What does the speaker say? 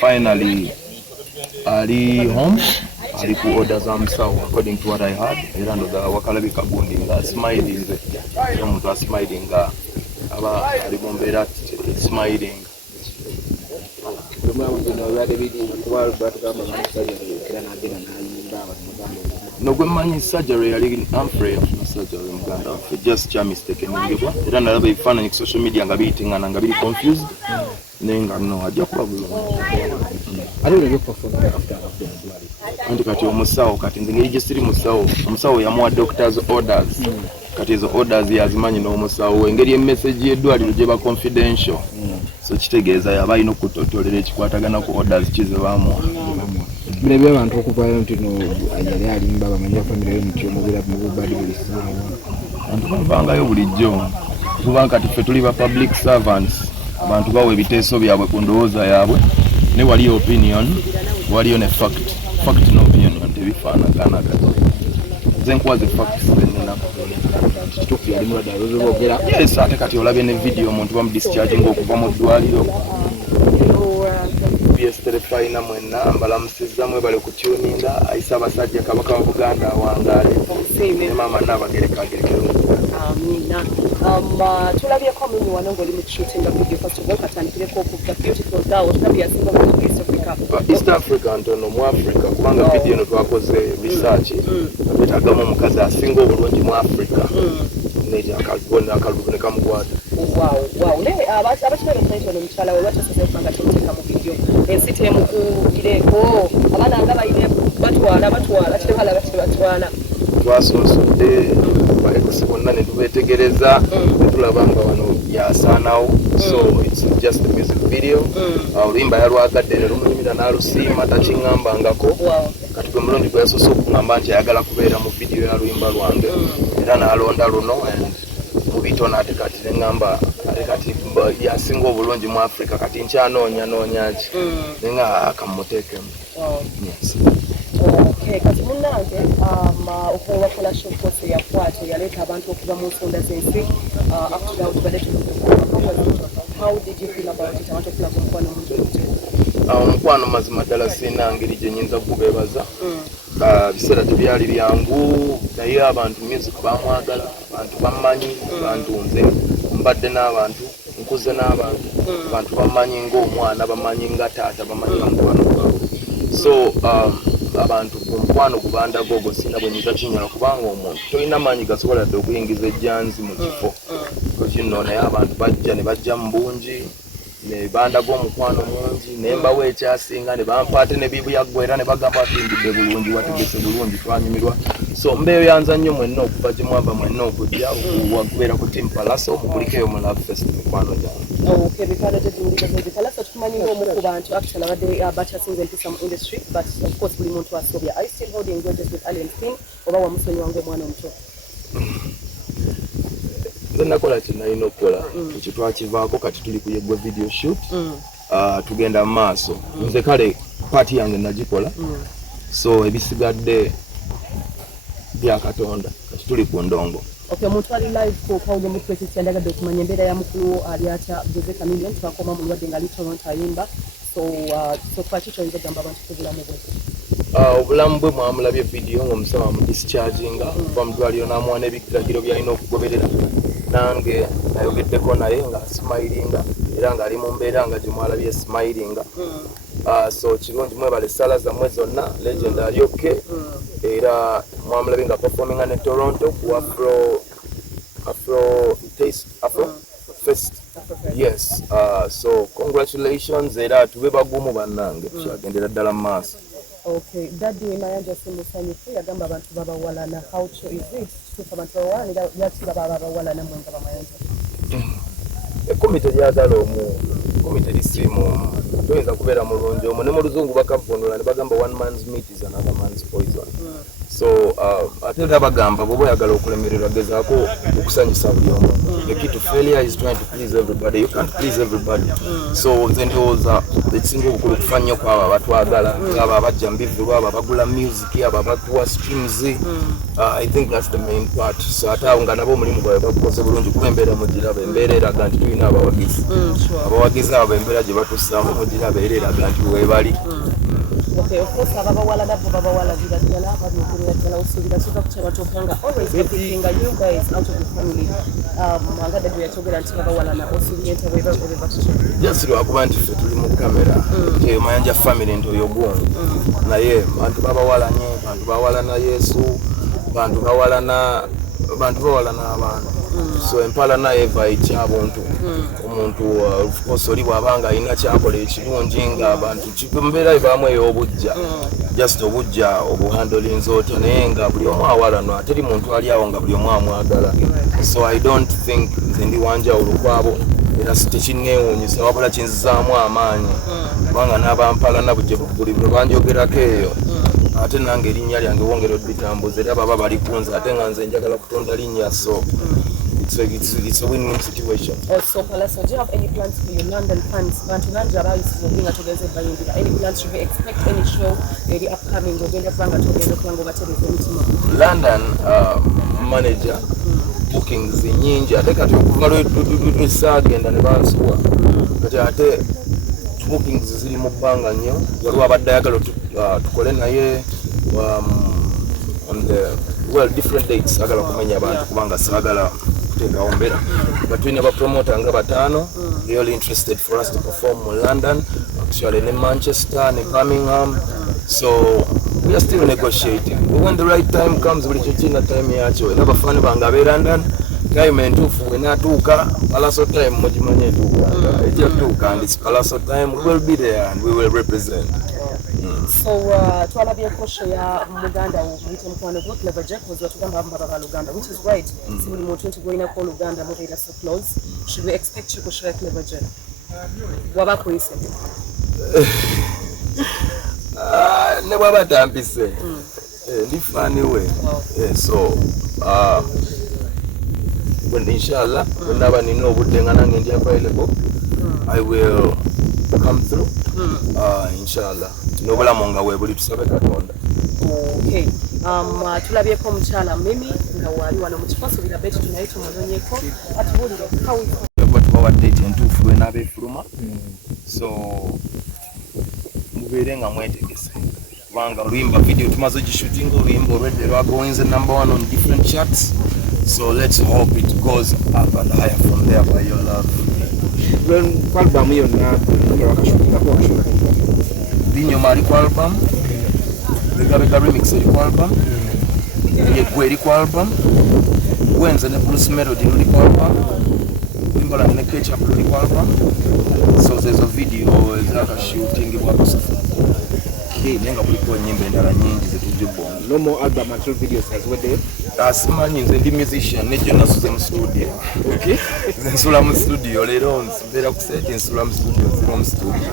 finally ali home, ali ku orders himself according to what I heard. Era ndo da wakalabi kabundi nga smiling, omuntu smiling nga aba ali mumbera smiling. No gwemanyi surgery yali Humphrey surgery muganda just cha mistaken ngibwa era nalaba ifananyi ku social media nga biyitingana nga biri confused nenga no ajja kuba bulungi. Anti kati omusawo kati nze ngeri gisiri musawo yamuwa doctors orders kati ezo orders yazimanyi n'omusawo engeri emessage y'eddwaliro gye ba confidential so kitegeeza yaba alina okutotolera ekikwatagana ku orders kizebamuwa. Maybe abantu okuvayo nti no yali alimba bamanya family ye mutyo mubira mu bubadi bulisaawa abantu bavangayo bulijjo kuba kati ffe tuli ba public servants abantu bawe ebiteeso byabwe ku ndowooza yaabwe ne waliyo opinion waliyo ne fact no opinion tebifaanagana nze nkwaze facts zenina kituufu yali mulwadde alozebogera yes ate kati olabye ne video omuntu bamudischarging okuva mu ddwaliro Telefina mwena mbalamusiza mwebale kutuninga ayisa abasajja kabaka wa Buganda wangaale mama nabagereka amina tulabyeko omulimu wano ng'oli mu shooting video first of all katandikireko okuva beautiful girl tulabye yasinga mu East Africa ntono mu Africa kubanga video eno twakoze research betagamu omukazi asinga obulungi mu Africa neja akaluboneka mukwata. Wow. Ne abakibera nnyo omukyala we batasase kubanga tuteeka mu video ensi temukugireko abaana nga bayine batwala kibala batwala twasonsodde balekose bonna ne tubeetegereza ne tulaba nga wano yasaanawo so it's just a music video oluyimba yalwagadde ne lumunyumira n'alusiima takiŋŋambangako kati gwe mulungi gwe yasoose okuŋŋamba nti ayagala kubeera mu video ya luyimba lwange era n'alonda luno mubitona ate kati neŋŋamba ate kati yasinga obulungi mu Africa kati nkyanoonya ki nenga akamuteekemu. Yes. Okay, kati munnange okuwa Pallaso post yakwata yaleeta abantu okuva mu nsonda z'ensi how did you feel about it? Abantu okulaga omukwano omuntu omukwano mazima ddala sina ngeri gye nnyinza kubeebaza biseera tebyali byangu naye abantu music bamwagala abantu bamanyi abantu nze mbadde n'abantu nkuze n'abantu abantu bamanyi ng'omwana bamanyi nga taata bamanyi nga mukwano gwabwe so abantu ku mukwano gubanda gogo sina bwe nyiza kinyala kubanga omuntu tolina maanyi gasobola dde okuyingiza ejjanzi mu kifo kino naye abantu bajja ne bajja mu bungi ne bandaga omukwano mungi ne mbawo ekyasinga ne bampaate ne bibuyaggwa era ne bagamba atimbidde bulungi wategese bulungi twanyumirwa so mbeeyo yanza nnyo mwenna okuva gye mwava mwenna okujja okubeera ku team Pallaso mukuliko eyo mu Love Fest mikwano gyange. Okay, because the Pallaso tumanyi ng'omu ku bantu actually abadde bakyasinze empisa mu industry but of course buli muntu asobya. Are you still holding grudges with Alien King oba wamusonyiwa ng'omwana omuto? Nze nakola kye nalina okukola ekyo twakivaako kati tuli kuyegwa video shoot tugenda mu maaso nze kale paati yange nagikola so ebisigadde bya Katonda kati tuli ku ndongo. Okay, omuntu ali live ku kawuge mu kwesisi yandagadde okumanya embeera ya mukulu ali atya Kyategeka million twakoma mu lwadde nga ali Toronto ayimba so twaki kyoyinza gamba abantu kubulamu bwe? Obulamu bwe mwamulabye video ng'omusawo amudischarginga kuva mu ddwaliro n'amuwa n'ebiragiro byalina okugoberera nange nayogeddeko naye nga smilinga era ng'ali mu mbeera nga gye mwalabye smilinga so kirungi mwebale sala zammwe zonna legend ali okay era mwamulabye nga performinga ne Toronto ku Afro Fest. Yes, so congratulations era tube bagumu bannange tukyagendera ddala mu maaso. Okay, Daddy Mayanja Simusanyufu yagamba abantu babawalana. How true is it? Kituufu abantu babawalana lwaki babawalana mwenga bamayanja? Ekumi teryagala omu, ekumi terisiimu toyinza kubeera mulungi omwo ne mu luzungu bakavunula ne bagamba one man's meat is another man's poison. So ate bagamba bwoba oyagala okulemererwa gezaako okusanyusa buli omu. The key to failure is trying to please everybody. You can't please everybody. So nze ndowooza ekisinga obukulu okufa nnyo kwabo abatwagala abo abajja mbivulu abo abagula music abo abatuwa streams. I think that's the main part. So ate awo nga nabo omulimu gwabwe bagukoze bulungi kuba embeera mugiraba embeera eraga nti tulina abawagizi abawagizi abo embeera gye batusaamu mugiraba era eraga nti weebali. Okay, of course, Babawala, always everything that you guys out of the family, we are talking about just lwakuba nti ffe tuli mu kamera mayanja family nti oyo gwongo naye bantu babawalanye bantu bawalana Yesu bantu bawalana abantu so empala naye eva ekyabuntu omuntu oli bw'abanga alina kyakola ekirungi nga abantu mbeera ebaamu ey'obujja just obujja obuhandolinze otyo naye nga buli omu awalanwa teri muntu ali awo nga buli omu amwagala. So I don't think nze ndi wanjawulo kwabo era tekinneewuunyisa wabula kinzizaamu amaanyi kubanga n'abampalana buli bwe banjogerako eyo ate nange erinnya lyange wongera odditambuza era baba bali kunze ate nga nze njagala kutonda linnya. So it's a win-win situation. Also, Pallaso, do you have any plans for your London fans? Any plans? Should we expect any show the upcoming? London manager bookings nyingi ate kati okuva lwetwesagenda ne bansuwa kati ate bookings ziri mu bbanga nnyo waliwo abadde ayagala tukole naye on the different dates agala kumenya abantu kubanga saagala kuteekawo mbeera but tulina bapromota nga bataano really interested for us to perform in London, actually in Manchester, in Birmingham. So we are still negotiating. But when the right time comes, we'll china time yacho. Never fun banga be London. Time entufu enatuuka Pallaso time mujimanye etuuka. Ejatuuka and it's Pallaso time. We will be there and we will represent. So twalabye kosho ya Muganda wite mkwano gwo Clever Jack was watugamba mbaba Luganda, which is right. Simuli muntu nti goina ko Luganda mubeera so close. Should we expect you kosho ya Clever Jack? Waba kuise. Ne baba tampise. Ndi fani we. So when inshallah when aba nina obudde nga nange ndi available I will come through. Inshallah. Nobulamu nga weebuli tusabe Katonda. Okay. Tulabyeko omukyala Mimi nga wali wano mu kifaso bira beti tunaye tumulonyeko atubulire kawi tubawa date entuufu lwenaabeefuluma. So mubeere nga mwetegese kubanga oluyimba video tumaze ogishootinga oluyimba olwedde lwagoinze #1 on different charts. So let's hope it goes up and higher from there by your love. Album yonna Binyoma ali ku album, Bega remix eri ku album, Yegwe eri ku album, Wenze ne Blues Melody eri ku album, Wimbola ne Ketchup eri ku album. So there's a video ezakashutingibwa kusafu. Nenga kuliko nyimba endala nyingi zetujibonga. No more album until videos as well there. Asimanyi nze ndi musician nejjo nasuze mu studio. Okay. Nze nsula mu studio leero nsibeera ku set nsula mu studio nzira mu studio.